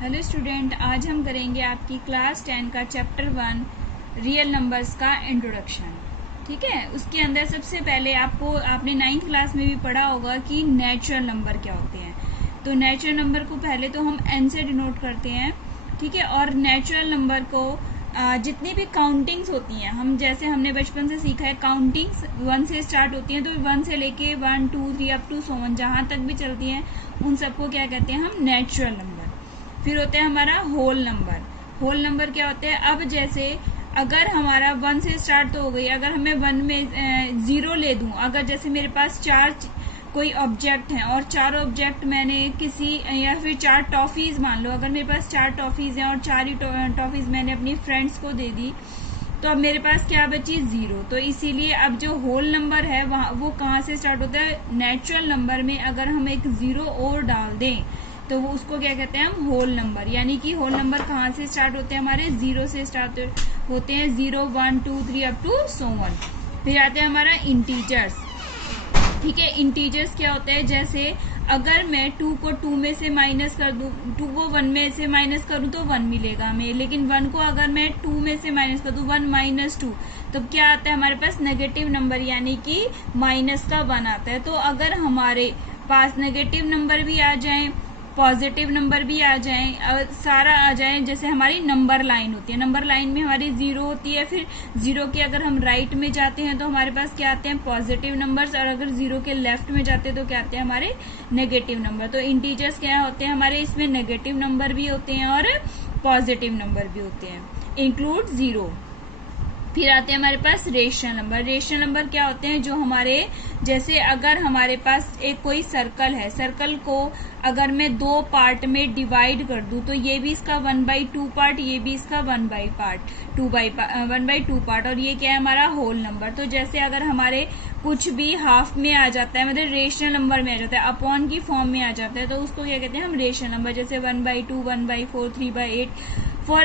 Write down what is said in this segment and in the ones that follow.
Hello student, आज हम करेंगे आपकी क्लास 10 का चैप्टर 1 रियल नंबर्स का इंट्रोडक्शन। ठीक है, उसके अंदर सबसे पहले आपने 9th क्लास में भी पढ़ा होगा कि नेचुरल नंबर क्या होते हैं। तो नेचुरल नंबर को पहले तो हम n से डिनोट करते हैं। ठीक है, और नेचुरल नंबर को जितनी भी काउंटिंग्स होती हैं, जैसे हमने बचपन से सीखा है, काउंटिंग्स 1 से स्टार्ट होती हैं, तो 1 से लेके 1 2 3 अप टू 7 जहाँ तक भी चलती हैं उन सबको क्या कहते हैं हम नेचुरल नंबर। फिर होता है हमारा होल नंबर। होल नंबर क्या होता है, अब जैसे अगर हमारा 1 से स्टार्ट तो हो गई, अगर हमें 1 में 0 ले दूं, अगर जैसे मेरे पास 4 कोई ऑब्जेक्ट हैं और 4 ऑब्जेक्ट मैंने किसी, या फिर 4 टॉफीज मान लो, अगर मेरे पास 4 टॉफीज हैं और 4 ही टॉफीज मैंने अपनी फ्रेंड्स को दे दी, तो अब मेरे पास क्या बची 0। तो इसीलिए अब जो होल नंबर है वो कहाँ से स्टार्ट होता है, नेचुरल नंबर में अगर हम एक 0 और डाल दें तो वो उसको क्या कहते हैं हम होल नंबर। यानी कि होल नंबर कहाँ से स्टार्ट होते हैं, हमारे 0 से स्टार्ट होते हैं, 0 1 2 3 अप टू 7। फिर आते हैं हमारा इंटीजर्स। ठीक है, इंटीजर्स क्या होते हैं, जैसे अगर मैं 2 को 2 में से माइनस कर दूं, 2 को 1 में से माइनस करूं तो 1 मिलेगा हमें, लेकिन 1 को अगर मैं 2 में से माइनस कर दूं 1 माइनस 2, तो क्या आता है हमारे पास नेगेटिव नंबर, यानी कि माइनस का 1 आता है। तो अगर हमारे पास नेगेटिव नंबर भी आ जाए, पॉजिटिव नंबर भी आ जाए, सारा आ जाए, जैसे हमारी नंबर लाइन होती है, नंबर लाइन में हमारी 0 होती है, फिर 0 के अगर हम राइट में जाते हैं तो हमारे पास क्या आते हैं पॉजिटिव नंबर्स, और अगर 0 के लेफ्ट में जाते हैं तो क्या आते हैं हमारे नेगेटिव नंबर। तो इंटीजर्स क्या होते हैं हमारे, इसमें नेगेटिव नंबर भी होते हैं और पॉजिटिव नंबर भी होते हैं, इंक्लूड 0। फिर आते हैं हमारे पास रेशनल नंबर। रेशनल नंबर क्या होते हैं, जो हमारे, जैसे अगर हमारे पास एक कोई सर्कल है, सर्कल को अगर मैं 2 पार्ट में डिवाइड कर दूं, तो ये भी इसका 1/2 पार्ट, ये भी इसका 1/2 पार्ट, और ये क्या है हमारा होल नंबर। तो जैसे अगर हमारे कुछ भी हाफ में आ जाता है, मतलब रेशनल नंबर में आ जाता है, अपॉन की फॉर्म में आ जाता है, तो उसको क्या कहते हैं हम रेशनल नंबर। जैसे 1/2 1/4 3/8 फॉर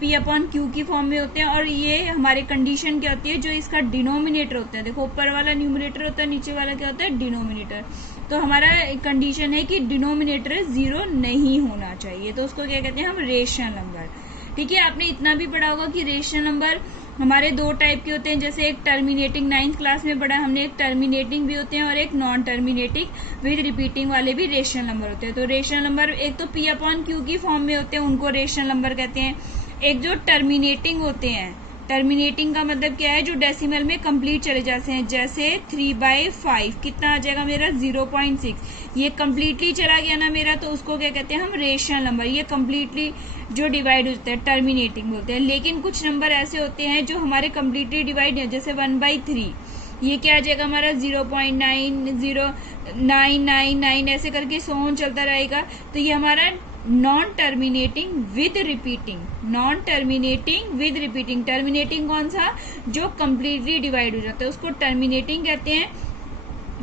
पी अपॉन क्यू की फॉर्म में होते हैं। और ये हमारे कंडीशन क्या होती है, जो इसका डिनोमिनेटर होता है, देखो ऊपर वाला न्यूमरेटर होता है, नीचे वाला क्या होता है डिनोमिनेटर। तो हमारा कंडीशन है कि डिनोमिनेटर 0 नहीं होना चाहिए, तो उसको क्या कहते हैं हम रेशनल नंबर। ठीक है, आपने इतना भी पढ़ा होगा कि रेशनल नंबर हमारे 2 टाइप के होते हैं, जैसे एक टर्मिनेटिंग, 9th क्लास में पढ़ा हमने, एक टर्मिनेटिंग भी होते हैं और एक नॉन टर्मिनेटिंग विद रिपीटिंग वाले भी रेशनल नंबर होते हैं। तो रेशनल नंबर एक तो पी अपॉन क्यू की फॉर्म में होते हैं, उनको रेशनल नंबर कहते हैं। एक जो टर्मिनेटिंग होते हैं, टर्मिनेटिंग का मतलब क्या है, जो डेसिमल में कंप्लीट चले जाते हैं, जैसे 3/5 कितना आ जाएगा मेरा 0.6, ये कंप्लीटली चला गया ना मेरा, तो उसको क्या कहते हैं हम रेशनल नंबर। ये कंप्लीटली जो डिवाइड होता है टर्मिनेटिंग बोलते हैं। लेकिन कुछ नंबर ऐसे होते हैं जो हमारे कंप्लीटली डिवाइड नहीं, जैसे 1/3, ये क्या आ जाएगा हमारा 0.90999 ऐसे करके सोन चलता रहेगा। तो ये हमारा non terminating with repeating, non terminating with repeating. Terminating कौन सा, जो कंप्लीटली डिवाइड हो जाता है उसको टर्मिनेटिंग कहते हैं।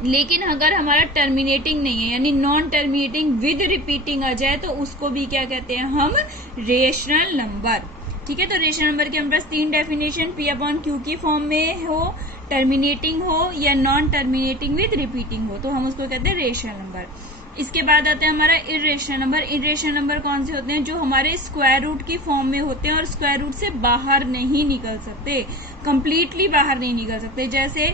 लेकिन अगर हमारा टर्मिनेटिंग नहीं है, यानी नॉन टर्मिनेटिंग विद रिपीटिंग आ जाए, तो उसको भी क्या कहते हैं हम रेशनल नंबर। ठीक है, तो रेशनल नंबर के हमारे पास 3 डेफिनेशन, पी अपॉन क्यू की फॉर्म में हो, टर्मिनेटिंग हो, या नॉन टर्मिनेटिंग विद रिपीटिंग हो, तो हम उसको कहते हैं रेशनल नंबर। इसके बाद आता है हमारा इर्रेशनल नंबर। इर्रेशनल नंबर कौन से होते हैं, जो हमारे स्क्वायर रूट की फॉर्म में होते हैं और स्क्वायर रूट से बाहर नहीं निकल सकते, कंप्लीटली बाहर नहीं निकल सकते। जैसे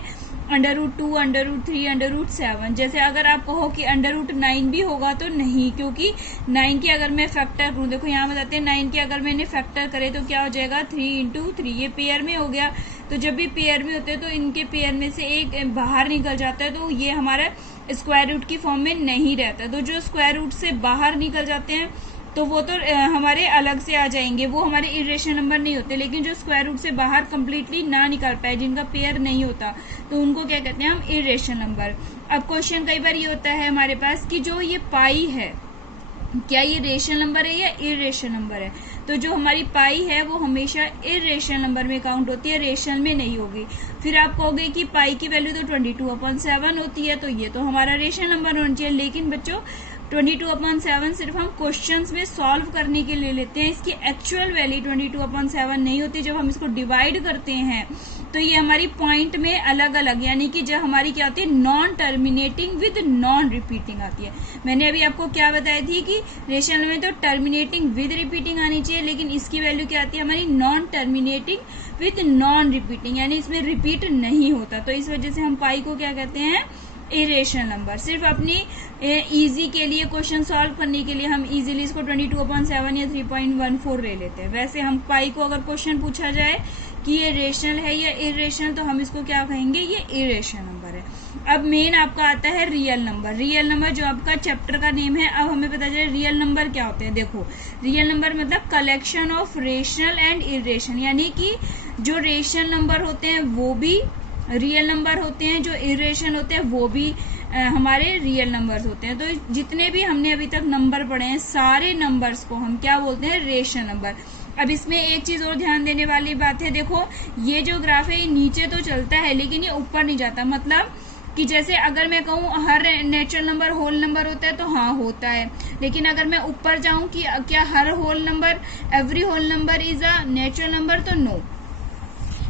√2 √3 √7। जैसे अगर आप कहो कि √9 भी होगा तो नहीं, क्योंकि 9 के अगर मैं फैक्टर करूं, देखो यहाँ बताते हैं 9 के अगर मैंने फैक्टर करे तो क्या हो जाएगा 3 × 3, ये पेयर में हो गया। तो जब भी पेयर में होते हैं तो इनके पेयर में से एक बाहर निकल जाता है, तो ये हमारा स्क्वायर रूट की फॉर्म में नहीं रहता। तो जो स्क्वायर रूट से बाहर निकल जाते हैं तो वो तो हमारे अलग से आ जाएंगे, वो हमारे इरेशनल नंबर नहीं होते। लेकिन जो स्क्वायर रूट से बाहर कंप्लीटली ना निकल पाए, जिनका पेयर नहीं होता, तो उनको क्या कहते हैं हम इरेशनल नंबर। अब क्वेश्चन कई बार ये होता है हमारे पास कि जो ये पाई है, क्या ये रेशनल नंबर है या इरेशनल नंबर है। तो जो हमारी पाई है वो हमेशा इरेशनल नंबर में काउंट होती है, रेशनल में नहीं होगी। फिर आप कहोगे कि पाई की वैल्यू तो 22/7 होती है, तो ये तो हमारा रेशनल नंबर होना चाहिए। लेकिन बच्चों 22/7 सिर्फ हम क्वेश्चंस में सॉल्व करने के लिए लेते हैं। इसकी एक्चुअल वैल्यू 22/7 नहीं होती। जब हम इसको डिवाइड करते हैं तो ये हमारी पॉइंट में अलग अलग, यानी कि जब हमारी क्या होती है, non terminating with non repeating आती है। मैंने अभी आपको क्या बताई थी कि रेशनल में तो टर्मिनेटिंग विद रिपीटिंग आनी चाहिए, लेकिन इसकी वैल्यू क्या आती है हमारी, non terminating with non repeating, यानी इसमें रिपीट नहीं होता। तो इस वजह से हम पाई को क्या कहते हैं, इरेशनल नंबर। सिर्फ अपनी इजी के लिए, क्वेश्चन सॉल्व करने के लिए हम इजीली इसको 22/7 या 3.14 ले लेते हैं। वैसे हम पाई को अगर क्वेश्चन पूछा जाए कि ये रेशनल है या इरेशनल, तो हम इसको क्या कहेंगे, ये इरेशनल नंबर है। अब मेन आपका आता है रियल नंबर। रियल नंबर जो आपका चैप्टर का नेम है। अब हमें पता चले रियल नंबर क्या होते हैं। देखो, रियल नंबर मतलब collection of rational and irrational, यानी कि जो रेशनल नंबर होते हैं वो भी रियल नंबर होते हैं, जो इरेशनल होते हैं वो भी हमारे रियल नंबर्स होते हैं। तो जितने भी हमने अभी तक नंबर पढ़े हैं, सारे नंबर्स को हम क्या बोलते हैं, रेशनल नंबर। अब इसमें एक चीज और ध्यान देने वाली बात है। देखो, ये जो ग्राफ है ये नीचे तो चलता है लेकिन ये ऊपर नहीं जाता। मतलब कि जैसे अगर मैं कहूँ हर नेचुरल नंबर होल नंबर होता है, तो हाँ होता है, लेकिन अगर मैं ऊपर जाऊं कि क्या हर whole number, every whole number is a natural number, तो नो,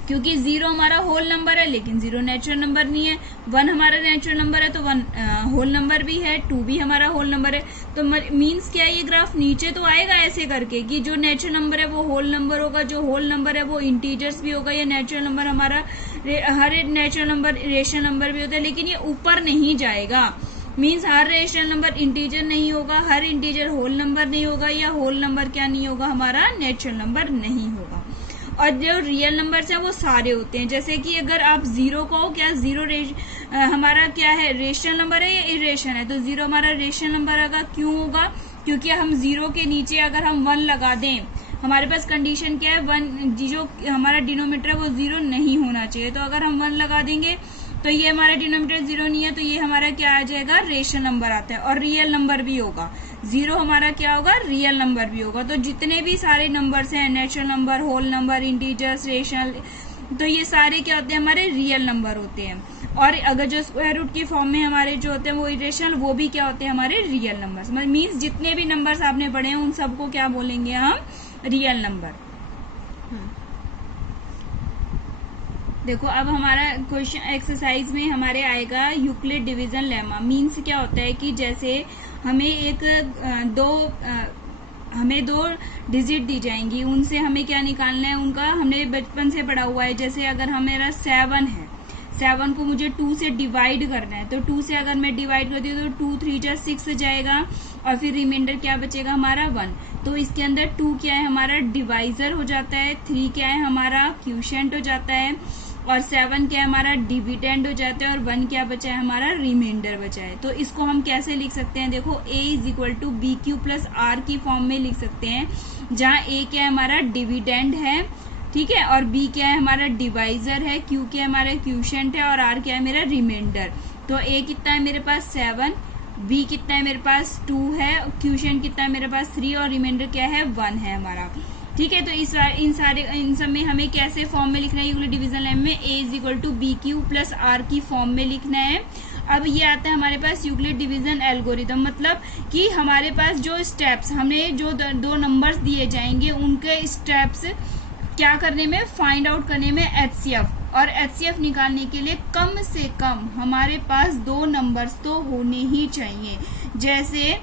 क्योंकि 0 हमारा होल नंबर है लेकिन 0 नेचुरल नंबर नहीं है। 1 हमारा नेचुरल नंबर है तो 1 होल नंबर भी है, 2 भी हमारा होल नंबर है। तो मीन्स क्या है, ये ग्राफ नीचे तो आएगा ऐसे करके कि जो नेचुरल नंबर है वो होल नंबर होगा, जो होल नंबर है वो इंटीजर्स भी होगा, या नेचुरल नंबर हमारा हर एक नेचुरल नंबर रेशनल नंबर भी होता है, लेकिन ये ऊपर नहीं जाएगा। मीन्स हर रेशनल नंबर इंटीजर नहीं होगा, हर इंटीजर होल नंबर नहीं होगा, या होल नंबर क्या नहीं होगा, हमारा नेचुरल नंबर नहीं होगा। और जो रियल नंबर्स हैं वो सारे होते हैं। जैसे कि अगर आप 0 कहो, क्या 0 हमारा क्या है, रेशनल नंबर है या इरेशनल है, तो 0 हमारा रेशनल नंबर होगा। क्यों होगा, क्योंकि हम 0 के नीचे अगर हम 1 लगा दें, हमारे पास कंडीशन क्या है, 1 जो हमारा डिनोमीटर है वो 0 नहीं होना चाहिए। तो अगर हम 1 लगा देंगे तो ये हमारा डिनोमीटर 0 नहीं है, तो ये हमारा क्या आ जाएगा, रेशनल नंबर आता है। और रियल नंबर भी होगा, 0 हमारा क्या होगा, रियल नंबर भी होगा। तो जितने भी सारे नंबर्स हैं, natural number, whole number, integers, rational, तो ये सारे क्या होते हैं, हमारे रियल नंबर होते हैं। और अगर जो स्क्वायर रूट की फॉर्म में हमारे जो होते हैं वो इरेशनल, वो भी क्या होते हैं, हमारे रियल नंबर्स। मीन्स जितने भी नंबर्स आपने पढ़े हैं उन सबको क्या बोलेंगे हम, रियल नंबर। देखो, अब हमारा क्वेश्चन एक्सरसाइज में हमारे आएगा यूक्लिड डिवीजन लेमा। मीन्स क्या होता है कि जैसे हमें हमें दो डिजिट दी जाएंगी, उनसे हमें क्या निकालना है, उनका हमने बचपन से पढ़ा हुआ है। जैसे अगर हमारा 7 है, 7 को मुझे 2 से डिवाइड करना है, तो 2 से अगर मैं डिवाइड करती हूँ तो 2 3 जा 6 जाएगा, और फिर रिमाइंडर क्या बचेगा हमारा 1। तो इसके अंदर 2 क्या है हमारा डिवाइजर हो जाता है, 3 क्या है हमारा क्यूशेंट हो जाता है, और 7 क्या है हमारा डिविडेंड हो जाता है, और 1 क्या बचा है हमारा रिमाइंडर बचा है। तो इसको हम कैसे लिख सकते हैं, देखो a = BQ + R की फॉर्म में लिख सकते हैं, जहाँ a क्या है हमारा डिविडेंड है, ठीक है, और b क्या है हमारा डिवाइजर है, q क्या है हमारा क्यूशेंट है, और r क्या है मेरा रिमाइंडर। तो a कितना है मेरे पास 7, b कितना है मेरे पास 2 है, क्यूशेंट कितना है मेरे पास 3, और रिमाइंडर क्या है 1 है हमारा। ठीक है, तो इन सब में हमें कैसे फॉर्म में लिखना है, यूक्लिड डिवीजन लेम में a = BQ + R की फॉर्म में लिखना है। अब ये आता है हमारे पास यूक्लिड डिवीजन एल्गोरिथम, मतलब कि हमारे पास जो स्टेप्स, हमें जो दो नंबर्स दिए जाएंगे उनके स्टेप्स क्या करने में, फाइंड आउट करने में HCF, और HCF निकालने के लिए कम से कम हमारे पास 2 नंबर्स तो होने ही चाहिए। जैसे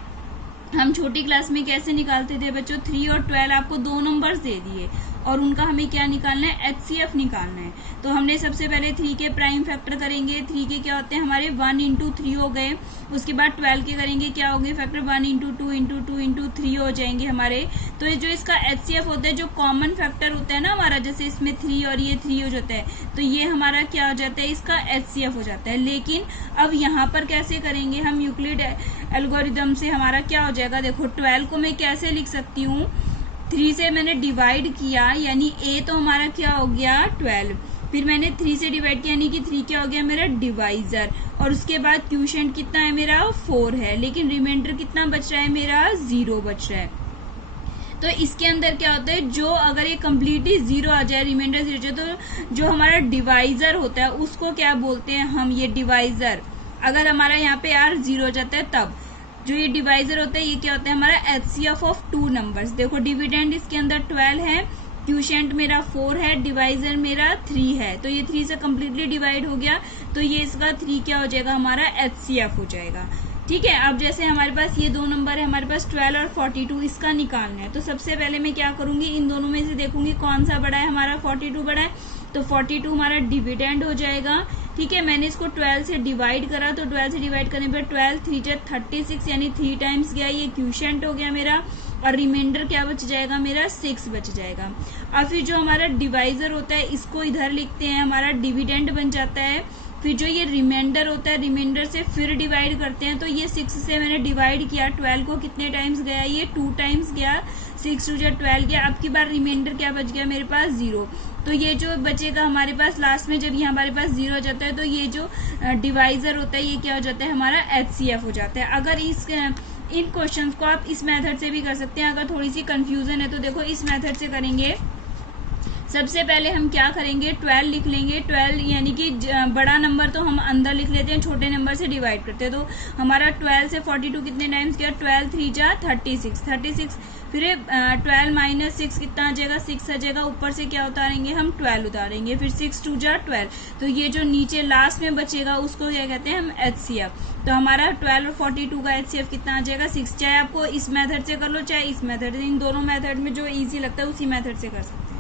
हम छोटी क्लास में कैसे निकालते थे बच्चों, 3 और 12 आपको 2 नंबर्स दे दिए और उनका हमें क्या निकालना है, HCF निकालना है। तो हमने सबसे पहले 3 के प्राइम फैक्टर करेंगे, 3 के क्या होते हैं हमारे 1 × 3 हो गए। उसके बाद 12 के करेंगे, क्या हो गए फैक्टर 1 × 2 × 2 × 3 हो जाएंगे हमारे। तो जो इसका HCF होता है, जो कॉमन फैक्टर होता है ना हमारा, जैसे इसमें 3 और ये 3 हो जाता है, तो ये हमारा क्या हो जाता है, इसका HCF हो जाता है। लेकिन अब यहाँ पर कैसे करेंगे हम, यूक्लिड एल्गोरिथम से हमारा क्या हो जाएगा, देखो 12 को मैं कैसे लिख सकती हूँ, 3 से मैंने डिवाइड किया, यानी a तो हमारा क्या हो गया 12, फिर मैंने 3 से डिवाइड किया, यानी कि 3 क्या हो गया मेरा डिवाइजर, और उसके बाद क्यूशेंट कितना है मेरा 4 है, लेकिन रिमाइंडर कितना बच रहा है मेरा 0 बच रहा है। तो इसके अंदर क्या होता है, जो अगर ये कम्प्लीटली 0 आ जाए, रिमाइंडर 0 जाए, तो जो हमारा डिवाइजर होता है उसको क्या बोलते हैं हम, ये डिवाइजर। अगर हमारा यहाँ पे R 0 हो जाता है तब, जो ये डिवाइजर होता है ये क्या होता है हमारा HCF ऑफ टू नंबर्स। देखो डिविडेंड इसके अंदर 12 है, क्यूशेंट मेरा 4 है, डिवाइजर मेरा 3 है, तो ये 3 से कम्प्लीटली डिवाइड हो गया, तो ये इसका 3 क्या हो जाएगा हमारा HCF हो जाएगा। ठीक है, अब जैसे हमारे पास ये दो नंबर है, हमारे पास 12 और 42, इसका निकालना है। तो सबसे पहले मैं क्या करूंगी, इन दोनों में से देखूंगी कौन सा बड़ा है, हमारा 42 बड़ा है, तो 42 हमारा डिविडेंड हो जाएगा। ठीक है, मैंने इसको 12 से डिवाइड करा, तो 12 से डिवाइड करने पर 12 3 36 यानी 3 टाइम्स गया, ये क्यूशेंट हो गया मेरा, और रिमाइंडर क्या बच जाएगा मेरा 6 बच जाएगा। और फिर जो हमारा डिवाइजर होता है इसको इधर लिखते हैं, हमारा डिविडेंड बन जाता है। फिर जो ये रिमाइंडर होता है, रिमाइंडर से फिर डिवाइड करते हैं, तो ये 6 से मैंने डिवाइड किया, 12 को कितने टाइम्स गया, ये 2 टाइम्स गया, 6 2 12 गया। अब की बार रिमाइंडर क्या बच गया मेरे पास 0, तो ये जो बचेगा हमारे पास लास्ट में, जब ये हमारे पास 0 हो जाता है तो ये जो डिवाइजर होता है ये क्या हो जाता है हमारा HCF हो जाता है। अगर इन क्वेश्चंस को आप इस मेथड से भी कर सकते हैं, अगर थोड़ी सी कंफ्यूजन है तो देखो इस मेथड से करेंगे। सबसे पहले हम क्या करेंगे, 12 लिख लेंगे, 12 यानी कि बड़ा नंबर तो हम अंदर लिख लेते हैं, छोटे नंबर से डिवाइड करते हैं, तो हमारा 12 से 42 कितने टाइम्स गया, 12 3 36, फिर 12 माइनस 6 कितना आ जाएगा, 6 आ जाएगा, ऊपर से क्या उतारेंगे हम 12 उतारेंगे, फिर 6 2 12, तो ये जो नीचे लास्ट में बचेगा उसको क्या कहते हैं हम HCF। तो हमारा 12 और 42 का HCF कितना आ जाएगा 6। चाहे आपको इस मेथड से कर लो चाहे इस मेथड से, इन दोनों मेथड में जो इजी लगता है उसी मेथड से कर सकते हैं।